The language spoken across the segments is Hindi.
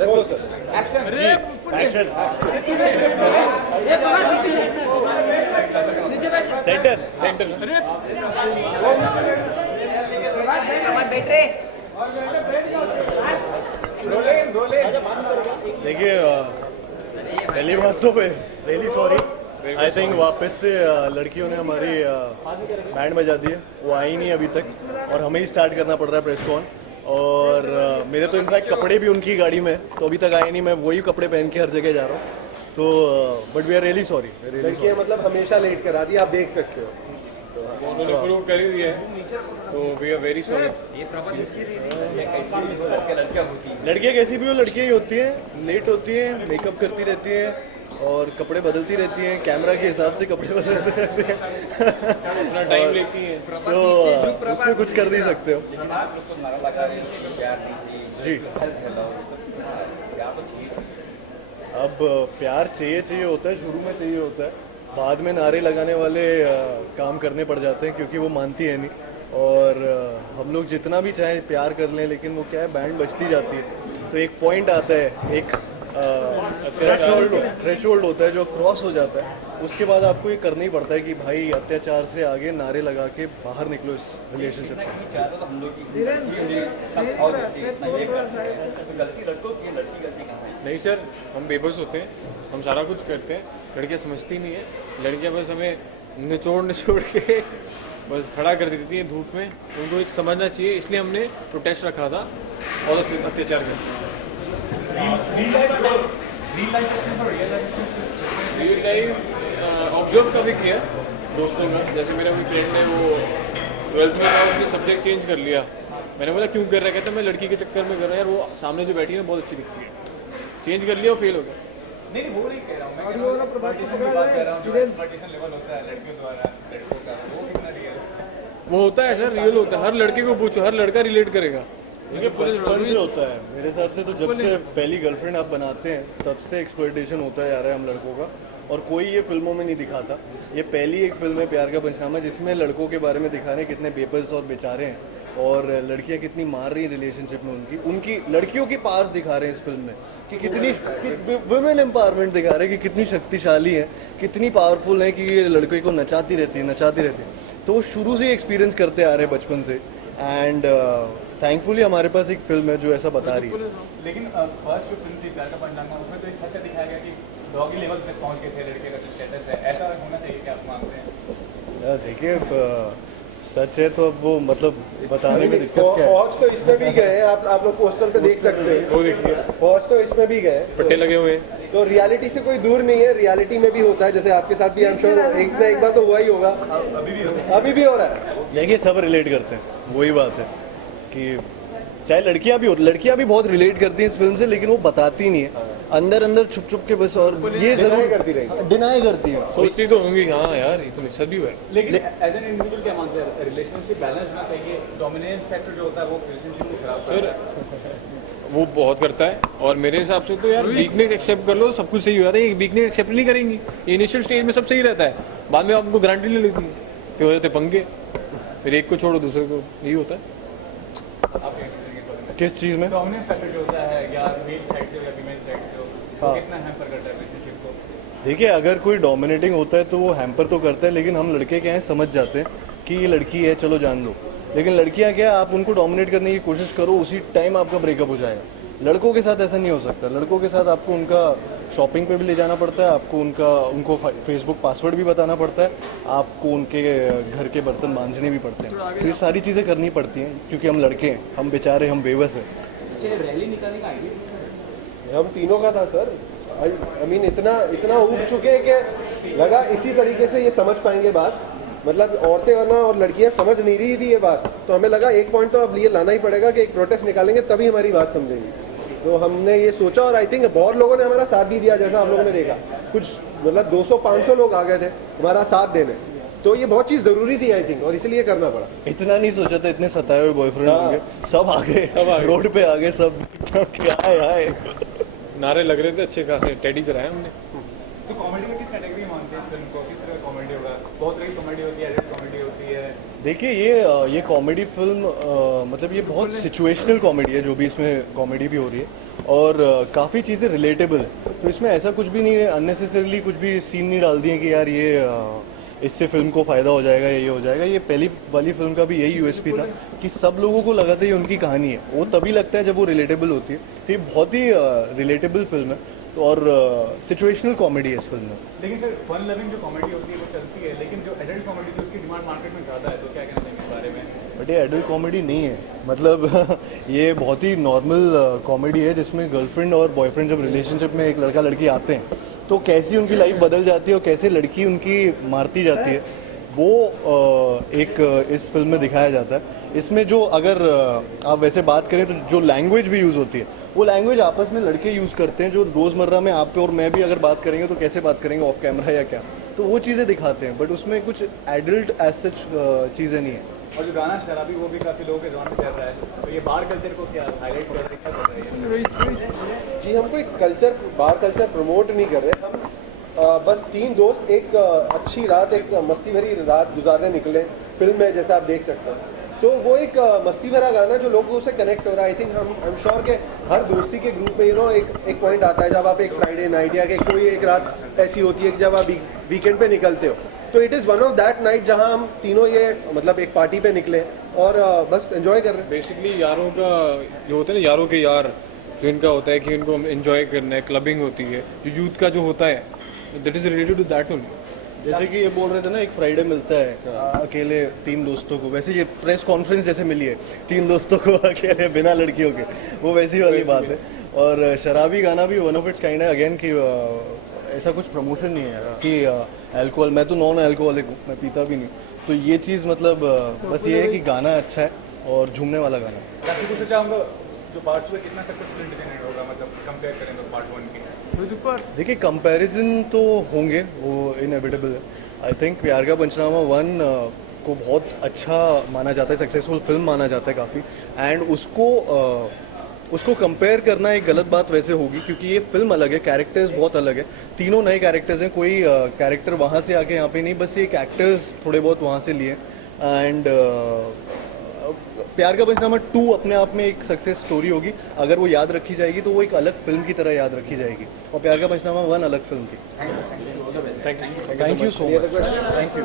Let's go sir. Action action centre centre देखिए पहली बात तो रियली सॉरी। आई थिंक वापस से लड़कियों ने हमारी बैंड बजा दी है, वो आई नहीं अभी तक और हमें ही स्टार्ट करना पड़ रहा है प्रेस कॉन। और मेरे तो इनफैक्ट कपड़े भी उनकी गाड़ी में तो अभी तक आए नहीं, मैं वही कपड़े पहन के हर जगह जा रहा हूँ। तो but we are really sorry. लड़कियां मतलब हमेशा लेट करा दी, आप देख सकते हो। उन्होंने प्रूव कर ही दिया है, तो वी आर वेरी सॉरी। लड़कियाँ कैसी भी हो, लड़कियाँ ही होती हैं, लेट होती हैं, मेकअप करती रहती हैं और कपड़े बदलती रहती हैं, कैमरा के हिसाब से कपड़े बदलते रहते हैं। अपना टाइम लेती हैं। तो उसमें कुछ कर नहीं सकते हो जी। अब प्यार चाहिए होता है, शुरू में चाहिए होता है, बाद में नारे लगाने वाले काम करने पड़ जाते हैं क्योंकि वो मानती है नहीं। और हम लोग जितना भी चाहे प्यार कर लें, लेकिन वो क्या है, बैंड बजती जाती है तो एक पॉइंट आता है, एक थ्रेशोल्ड होता है जो क्रॉस हो जाता है। उसके बाद आपको ये करना ही पड़ता है कि भाई अत्याचार से आगे नारे लगा के बाहर निकलो इस रिलेशनशिप से। नहीं सर, हम बेबस होते हैं, हम सारा कुछ करते हैं, लड़कियां समझती नहीं है। लड़कियां बस हमें निचोड़ के बस खड़ा कर देती हैं धूप में। उनको एक समझना चाहिए, इसलिए हमने प्रोटेस्ट रखा था और अत्याचार करते हैं। रियल लाइफ ऑब्जर्व काफ़ी किया दोस्तों का। जैसे मेरा भी फ्रेंड है, वो 12th में था, उसने सब्जेक्ट चेंज कर लिया। मैंने बोला क्यों कर रहा है, कहता मैं लड़की के चक्कर में कर रहा है यार, वो सामने जो बैठी है ना बहुत अच्छी दिखती है। चेंज कर लिया और फेल हो गया। नहीं वो नहीं कह रहा हूँ मैं, कॉम्पिटिशन की बात कर रहा हूँ। कॉम्पिटिशन लेवल होता है लड़कियों द्वारा लड़कों का, वो कितना रियल है? वो होता है सर, रियल होता है। हर लड़के को पूछो, हर लड़का रिलेट करेगा। ये बचपन से होता है मेरे हिसाब से। तो जब से पहली गर्लफ्रेंड आप बनाते हैं तब से एक्सप्लॉयटेशन होता जा रहा है हम लड़कों का, और कोई ये फिल्मों में नहीं दिखाता। ये पहली एक फिल्म है प्यार का पंचनामा जिसमें लड़कों के बारे में दिखा रहे हैं कितने बेबस और बेचारे हैं, और लड़कियां कितनी मार रही हैं रिलेशनशिप में उनकी लड़कियों की पावर्स दिखा रहे हैं इस फिल्म में कि कितनी वुमेन एम्पावरमेंट दिखा रहे हैं कि कितनी शक्तिशाली है, कितनी पावरफुल है कि ये लड़के को नचाती रहती है। तो वो शुरू से एक्सपीरियंस करते आ रहे हैं बचपन से। एंड थैंकफुली हमारे पास एक फिल्म है जो ऐसा बता रही है। लेकिन फर्स्ट जो फिल्म थी प्यार का पंचनामा, उसमें तो इस हद तक दिखाया गया कि डॉगी लेवल तक पहुंच गए थे लड़के का जो स्टेटस है। ऐसा होना चाहिए कि आप मानते हैं? देखिए सच है तो अब वो मतलब बताने में दिक्कत क्या है। पहुंच तो इसमें भी गए हैं, आप लोग पोस्टर पे देख सकते हैं। वो देखिए पहुंच तो इसमें भी गए, पट्टे लगे हुए हैं। तो रियलिटी से कोई दूर नहीं है, रियलिटी में भी होता है। जैसे आपके साथ भी आई एम श्योर एक ना एक बार तो हुआ ही होगा, अभी भी हो रहा है। देखिए सब रिलेट करते हैं, वही बात है कि चाहे लड़कियां भी बहुत रिलेट करती हैं इस फिल्म से, लेकिन वो बताती नहीं है, अंदर छुप के बस। और ये जरूर करती रहेगी, डिनाई करती है। सोचती तो होंगी हाँ यार, ये तो मेरे साथ भी हुआ है। लेकिन एज एन इंडिविजुअल क्या मानते हैं, रिलेशनशिप बैलेंस होना चाहिए? डोमिनेंस फैक्टर जो होता है वो रिलेशनशिप को खराब करता है। वो बहुत करता है, और मेरे हिसाब से तो यार वीकनेस एक्सेप्ट कर लो, सब कुछ सही हो जाता है। ये वीकनेस एक्सेप्ट नहीं करेंगी, इनिशियल स्टेज में सब सही रहता है, बाद में आपको गारंटी ले लेती है, फिर हो जाते पंगे, फिर एक को छोड़ो दूसरे को, यही होता है। किस चीज़ में? डोमिनेंस फैक्टर जो होता है, या मेल साइड से या फीमेल साइड से, वो कितना हैम्पर करता है रिलेशनशिप को? देखिए अगर कोई डोमिनेटिंग होता है तो वो हैम्पर तो करता है, लेकिन हम लड़के क्या है समझ जाते हैं कि ये लड़की है चलो जान लो। लेकिन लड़कियां क्या है, आप उनको डोमिनेट करने की कोशिश करो उसी टाइम आपका ब्रेकअप हो जाएगा। लड़कों के साथ ऐसा नहीं हो सकता। लड़कों के साथ आपको उनका शॉपिंग पे भी ले जाना पड़ता है, आपको उनको फेसबुक पासवर्ड भी बताना पड़ता है, आपको उनके घर के बर्तन मांजने भी पड़ते हैं। तो ये सारी चीज़ें करनी पड़ती हैं क्योंकि हम लड़के हैं, हम बेचारे, हम बेबस हैं। रैली निकालने का आइडिया हम तीनों का था सर। आई मीन इतना उब चुके हैं कि लगा इसी तरीके से ये समझ पाएंगे बात। मतलब औरतें वरना और लड़कियां समझ नहीं रही थी ये बात, तो हमें लगा एक पॉइंट तो अब ये लाना ही पड़ेगा कि एक प्रोटेस्ट निकालेंगे तभी हमारी बात समझेंगी। तो हमने ये सोचा और आई थिंक बहुत लोगों ने हमारा साथ भी दिया। जैसा आप लोगों ने देखा, कुछ मतलब 200-500 लोग आ गए थे हमारा साथ देने। तो ये बहुत चीज़ ज़रूरी थी आई थिंक, और इसलिए करना पड़ा। इतना नहीं सोचा था इतने सताए हुए बॉयफ्रेंड होंगे, सब आ गए, रोड पे आ गए सब। क्या है नारे लग रहे थे अच्छे खासे, टेडी चलाए हमने। तो कॉमेडी में किस कैटेगरी मानते हैं इस फिल्म को? किस तरह का कॉमेडी होगा? बहुत तरह की कॉमेडी होती है, एडेड कॉमेडी होती है। देखिए ये कॉमेडी फिल्म मतलब ये बहुत सिचुएशनल कॉमेडी है, जो भी इसमें कॉमेडी भी हो रही है, और काफ़ी चीज़ें रिलेटेबल है। तो इसमें ऐसा कुछ भी नहीं है, अननेसेसरली कुछ भी सीन नहीं डाल दिए कि यार ये इससे फिल्म को फ़ायदा हो जाएगा या ये हो जाएगा। ये पहली वाली फिल्म का भी यही यूएसपी था कि सब लोगों को लगा था ये उनकी कहानी है। वो तभी लगता है जब वो रिलेटेबल होती है। तो ये बहुत ही रिलेटेबल फिल्म है। तो और सिचुएशनल कॉमेडी है इस फिल्म में। लेकिन सर फन लविंग जो कॉमेडी होती है वो चलती है, लेकिन जो एडल्ट कॉमेडी थी उसकी डिमांड मार्केट में ज़्यादा है, तो क्या कहना चाहेंगे इस बारे में? बट ये एडल्ट कॉमेडी नहीं है, मतलब ये बहुत ही नॉर्मल कॉमेडी है जिसमें गर्लफ्रेंड और बॉयफ्रेंड जब रिलेशनशिप में एक लड़का लड़की आते हैं तो कैसी उनकी लाइफ बदल जाती है और कैसे लड़की उनकी मारती जाती है, वो एक इस फिल्म में दिखाया जाता है। इसमें जो अगर आप वैसे बात करें तो जो लैंग्वेज भी यूज़ होती है वो लैंग्वेज आपस में लड़के यूज़ करते हैं, जो रोज़मर्रा में आप पे और मैं भी अगर बात करेंगे तो कैसे बात करेंगे ऑफ कैमरा या क्या, तो वो चीज़ें दिखाते हैं। बट उसमें कुछ एडल्ट एज सच चीज़ें नहीं है। और जो गाना शराबी वो भी काफ़ी लोगों के जवान में चल रहा है, तो ये बार कल्चर को क्या हाईलाइट कर रहे हैं, क्या कर रहे हैं? जी हम कोई कल्चर बार कल्चर प्रमोट नहीं कर रहे हम। बस 3 दोस्त एक अच्छी रात, एक मस्ती भरी रात गुजारने निकले। फिल्म है जैसा आप देख सकते हैं। सो वो एक मस्ती भरा गाना जो लोगों से कनेक्ट हो रहा है। I think I am sure के हर दोस्ती के ग्रुप में एक पॉइंट आता है जब आप एक फ्राइडे नाइट या कि कोई एक रात ऐसी होती है कि जब आप वीकेंड पे निकलते हो। तो it is one of that night जहां हम तीनों ये मतलब एक पार्टी पे निकले और बस एंजॉय कर रहे हैं। बेसिकली यारों का जो होता है ना, यारों के यार जो इनका होता है कि इनको एंजॉय करना है, क्लबिंग होती है, जो यूथ का जो होता है that is related to that only. जैसे कि ये बोल रहे थे ना एक फ्राइडे मिलता है अकेले 3 दोस्तों को, वैसे ये प्रेस कॉन्फ्रेंस जैसे मिली है 3 दोस्तों को अकेले बिना लड़कियों के, वो वैसी वाली बात है। और शराबी गाना भी वन ऑफ इट्स काइंड है अगेन कि ऐसा कुछ प्रमोशन नहीं है कि अल्कोहल, मैं तो नॉन अल्कोहलिक हूँ, मैं पीता भी नहीं। तो ये चीज़ मतलब बस ये है कि गाना अच्छा है और झूमने वाला गाना है। आपसे पूछना चाहूँगा जो पार्ट 2 है कितना सक्सेसफुल इंटरटेनमेंट होगा, मतलब कंपेयर करें तो पार्ट 1 की? देखिए कंपैरिजन तो होंगे, वो इनएविटेबल है। आई थिंक प्यार का पंचनामा 1 को बहुत अच्छा माना जाता है, सक्सेसफुल फिल्म माना जाता है काफ़ी। एंड उसको कंपेयर करना एक गलत बात वैसे होगी क्योंकि ये फिल्म अलग है, कैरेक्टर्स बहुत अलग है, तीनों नए कैरेक्टर्स हैं। कोई कैरेक्टर वहाँ से आके यहाँ पे नहीं, बस ये एक्टर्स थोड़े बहुत वहाँ से लिए। एंड प्यार का पंचनामा 2 अपने आप में एक सक्सेस स्टोरी होगी। अगर वो याद रखी जाएगी तो वो एक अलग फिल्म की तरह याद रखी जाएगी, और प्यार का पंचनामा 1 अलग फिल्म थी। Thank you so much. Thank you.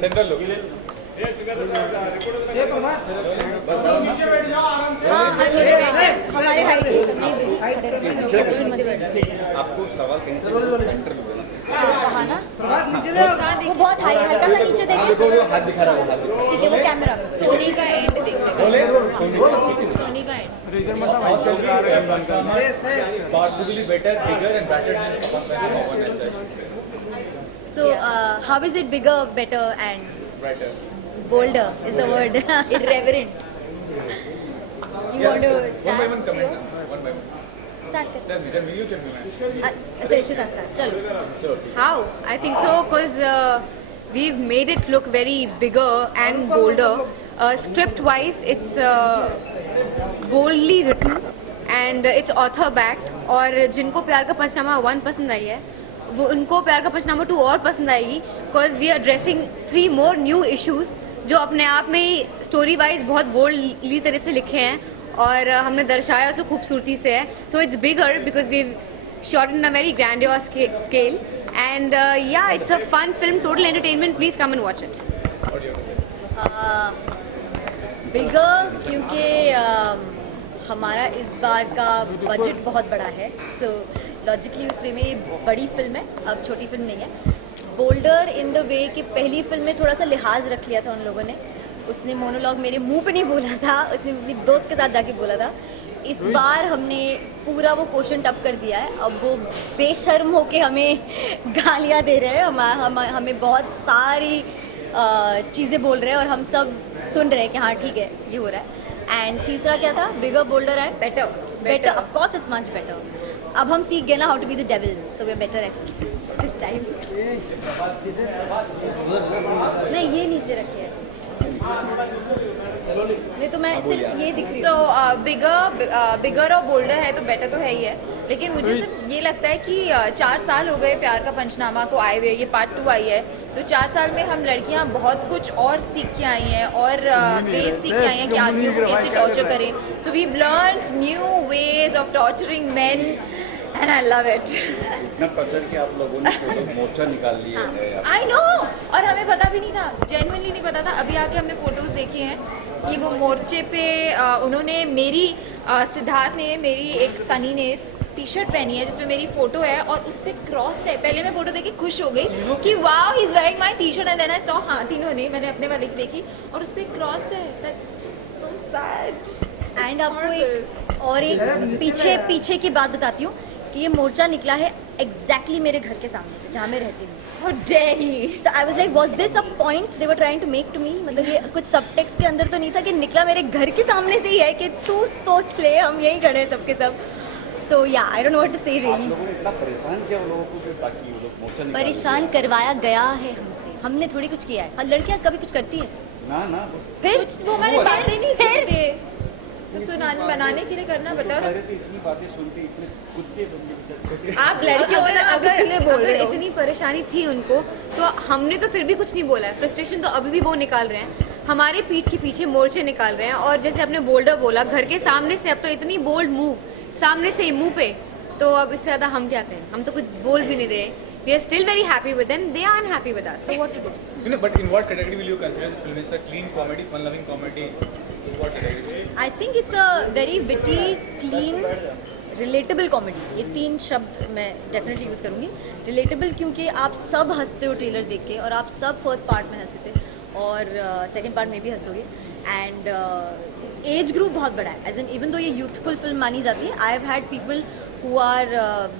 Central लोग हमारे हाइट आपको सवाल कहीं से सेंटर में बोला कहा ना वो बहुत हाई हल्का सा नीचे देखो देखिए वो हाथ दिखा रहा है वो हाथ दिखा ठीक है वो कैमरा में सोनी का एंड देखो सोनी का and possibly better, bigger and better than Papa so how is it bigger better and Better. bolder is the word irreverent you want to One by start one comment. One by one. start कर Tell me, you tell me. अच्छा इशिता start चलो how I think so because we've made it look very bigger and bolder script wise it's boldly written and it's author backed और जिनको प्यार का पंचनामा 1 पसंद आई है वो उनको प्यार का पंचनामा 2 और पसंद आएगी because we are addressing 3 more new issues जो अपने आप में ही स्टोरी वाइज बहुत बोल्डली तरह से लिखे हैं और हमने दर्शाया उसे खूबसूरती से है so it's bigger because we shot in a very grandiose scale and yeah it's a fun film total entertainment please come and watch it bigger क्योंकि हमारा इस बार का बजट बहुत बड़ा है सो लॉजिकली उस वे में ये बड़ी फिल्म है अब छोटी फिल्म नहीं है बोल्डर इन द वे कि पहली फिल्म में थोड़ा सा लिहाज रख लिया था उन लोगों ने उसने मोनोलॉग मेरे मुंह पे नहीं बोला था उसने अपनी दोस्त के साथ जाके बोला था इस बार हमने पूरा वो क्वेश्चन टप कर दिया है अब वो बेशर्म होके हमें गालियाँ दे रहे हैं हमें बहुत सारी चीज़ें बोल रहे हैं और हम सब सुन रहे हैं कि हाँ ठीक है ये हो रहा है एंड तीसरा क्या था bigger bolder and better of course it's much better अब हम सीख गए ना how to be the devils so we are better at it this time नहीं ये नीचे रखिए नहीं तो मैं सिर्फ ये दिख रही सो बिगर और बोल्डर है तो बेटर तो है ही है लेकिन मुझे सिर्फ ये लगता है कि 4 साल हो गए प्यार का पंचनामा को आए हुए ये पार्ट 2 आई है तो 4 साल में हम लड़कियां बहुत कुछ और सीख के आई हैं और वेज सीख के आई हैं कि आदमियों को कैसे टॉर्चर करें so we learned new ways of torturing men and I love it इतना पकड़ के आप लोगों ने फोटो मोर्चा निकाल लिए है आई नो और हमें पता भी नहीं था जेन्युइनली नहीं पता था अभी आके हमने फोटोज देखे हैं कि वो मोर्चे पे उन्होंने मेरी सिद्धार्थ ने मेरी एक सनी ने टी शर्ट पहनी है जिसमें मेरी फोटो है और उस पर क्रॉस है पहले मैं फोटो देख के खुश हो गई कि wow he is wearing my T shirt and then I saw हाँ तीनों ने मैंने अपने वाले की देखी और उस पर क्रॉस है that's just so sad and आपको एक और एक पीछे की बात बताती हूँ कि ये मोर्चा निकला है एग्जैक्टली मेरे घर के सामने जहाँ मैं रहती हूँ how dare he So I was like, was this a point they were trying to make to me? मतलब ये कुछ सबटेक्स्ट के अंदर तो नहीं था कि निकला मेरे घर के सामने से ही है कि तू सोच ले हम यहीं खड़े हैं सबके सब So yeah, I don't know what to say आप really. लोगों ने इतना परेशान किया उन लोगों को कि ताकि वो लोग मोर्चा निकाल परेशान करवाया गया है हमसे हमने थोड़ी कुछ किया है लड़कियाँ कभी कुछ करती है ना ना फिर कुछ वो हमारे बातें नहीं सुनते तो सुनाने बनाने के लिए करना बेटा इतनी बातें सुनती इतने कुत्ते बंदे आप लड़के अगर इतनी परेशानी थी उनको तो हमने तो फिर भी कुछ नहीं बोला है फ्रस्ट्रेशन तो अभी भी वो निकाल रहे हैं हमारे पीठ के पीछे मोर्चे निकाल रहे हैं और जैसे आपने बोल्डर बोला घर के सामने से अब तो इतनी बोल्ड मूव सामने से ही मुंह पे तो अब इससे ज़्यादा हम क्या करें हम तो कुछ बोल भी नहीं रहे we are still very happy with them. They are unhappy with us. So what to do? But in what category will you consider this film? Is a clean comedy, fun-loving comedy? What category? I think it's a very witty, clean, relatable comedy. ये 3 शब्द मैं definitely यूज़ करूँगी. Relatable क्योंकि आप सब हंसते हो ट्रेलर देख के और आप सब फर्स्ट पार्ट में हंसे थे और सेकंड पार्ट में भी हंसोगे एंड एज ग्रुप बहुत बड़ा है एज एन इवन दो ये यूथफुल फिल्म मानी जाती है I have had people who are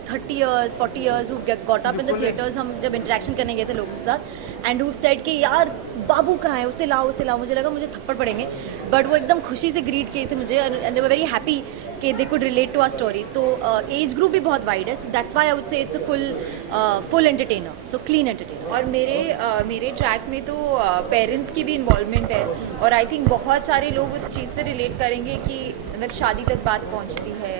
30 years, 40 years who got up in the theaters हम जब इंटरेक्शन करने गए थे लोगों के साथ एंड who said कि यार बाबू कहाँ है उसे लाओ मुझे लगा मुझे थप्पड़ पड़ेंगे बट वो एकदम खुशी से ग्रीट किए थे मुझे and they were very happy कि they could relate to our story तो एज ग्रुप भी बहुत वाइड है that's why I would say it's a full entertainer so clean entertainer और मेरे ट्रैक में तो पेरेंट्स की भी इन्वॉल्वमेंट है और आई थिंक बहुत सारे लोग उस चीज़ से रिलेट करेंगे कि मतलब शादी तक बात पहुंचती है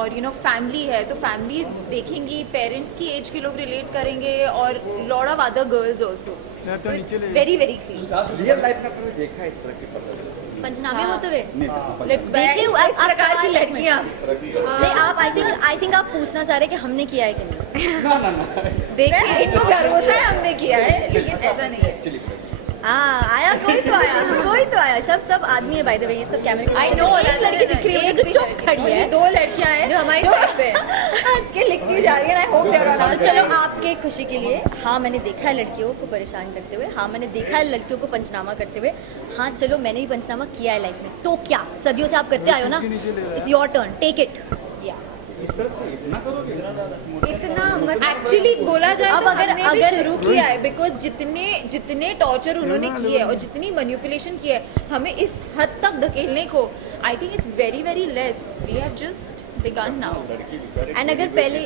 और यू नो फैमिली है तो फैमिलीज देखेंगी पेरेंट्स की एज के लोग रिलेट करेंगे और lot of other girls also very very clean real life में आपने देखा है इस तरह की पता पंचनामे होते हुए नहीं देखिए इस प्रकार की लड़कियाँ नहीं आप आई थिंक आप पूछना चाह रहे हैं कि हमने किया है कि नहीं ना देखिए इनको भरोसा है हमने किया है लेकिन ऐसा नहीं है चलिए हाँ आया, कोई तो आया, सब आदमी है बाय द वे, ये सब कैमरे I know, एक लड़की दिख रही है जो चुप खड़ी है, 2 लड़कियां हैं जो हमारी साइड पे हैं। हंस के लिखती जा रही है, I hope they are all. चलो आपके खुशी के लिए, हाँ मैंने देखा है लड़कियों को परेशान करते हुए, हाँ मैंने देखा है लड़कियों को पंचनामा करते हुए, हाँ चलो मैंने भी पंचनामा किया है लाइफ में, तो क्या सदियों से आप करते आए हो ना, it's your turn, take it. इतना एक्चुअली बोला जाए अब तो अगर- हमने भी अगर- शुरू किया है, बिकॉज जितने टॉर्चर उन्होंने किए है और जितनी मैनिपुलेशन किया है हमें इस हद तक धकेलने को, I think it's very very less, we have just began now. And अगर पहले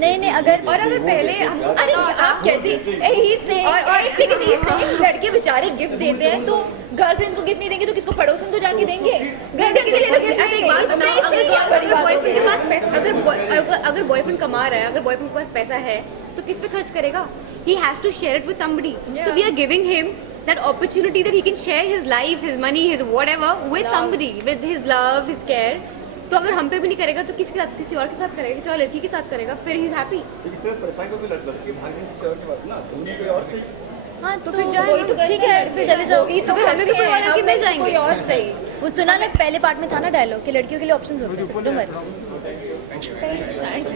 नहीं अगर पहले हमको अरे आप कैसे ही से और एक सेकंड, ये से लड़के बेचारे गिफ्ट देते हैं तो गर्लफ्रेंड्स को गिफ्ट नहीं देंगे तो किसको, पड़ोसन को जाके देंगे, गर्लफ्रेंड के लिए तो गिफ्ट एक बात बताओ, अगर बॉयफ्रेंड के पास पैसा, अगर बॉयफ्रेंड कमा रहा है, अगर बॉयफ्रेंड के पास पैसा है तो किस पे खर्च करेगा? He has to share it with somebody, so we are giving him that opportunity that he can share his life, his money, his whatever with somebody, with his love, his care. तो अगर हम पे भी नहीं करेगा तो किसके साथ, किसी और के साथ करेगा, किसी और लड़की के साथ करेगा, फिर ही इज हैप्पी। इस तरह परेशान को भी लड़की भागने की और के बाद ना ढूंढने कोई और से हाँ तो फिर जाए, तो ठीक है, चले जाओ। तो फिर हमें भी कोई और लड़की मिल जाएंगे। कोई और सही, वो सुना ना पहले पार्ट में था ना डायलॉग कि लड़कियों के लिए ऑप्शंस होते हैं, डोंट वरी।